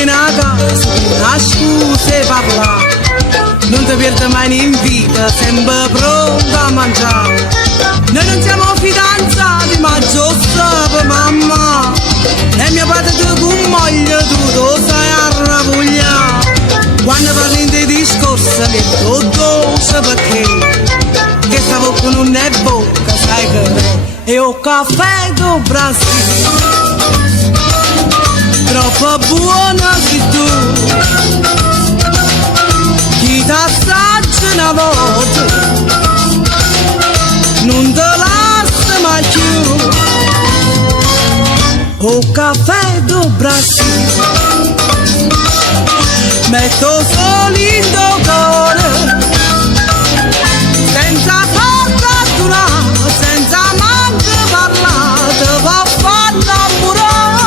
vieni a casa, una scusa e parla. Non ti perdi mai in vita, sempre pronto a mangiare. Noi non siamo fidanzati, ma giusto per mamma. E mio padre ti convoglia, tu lo sai a ravoglia. Quando parli di discorsi, mi dolce perché che stavo con un è bocca, sai che e ho caffè do Brasile. Troppo buona sei tu, chi t'assaggia una volta non te lascia mai più. O caffè do Brasile, metto solo in tuo cuore, senza fortuna, senza manco parlare, te va a far innamorare.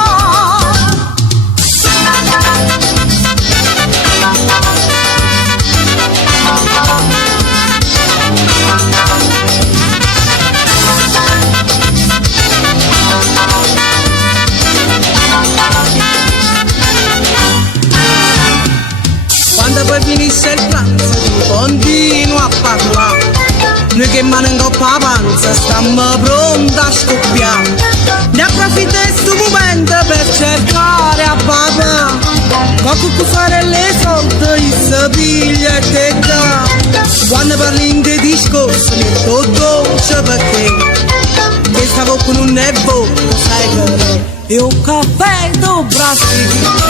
Quando poi finisce il pranzo tu continui a parlare. Noi che mano in coppa la panza stiamo pronti a scoppiare. Ne approfitto di questo momento per cercare a papà qualche fare le soldi, il si piglia e te dà. Quando parli di discorsi mi do dolce perché che stavo con un è bocca, sai che è un caffè do Brasile.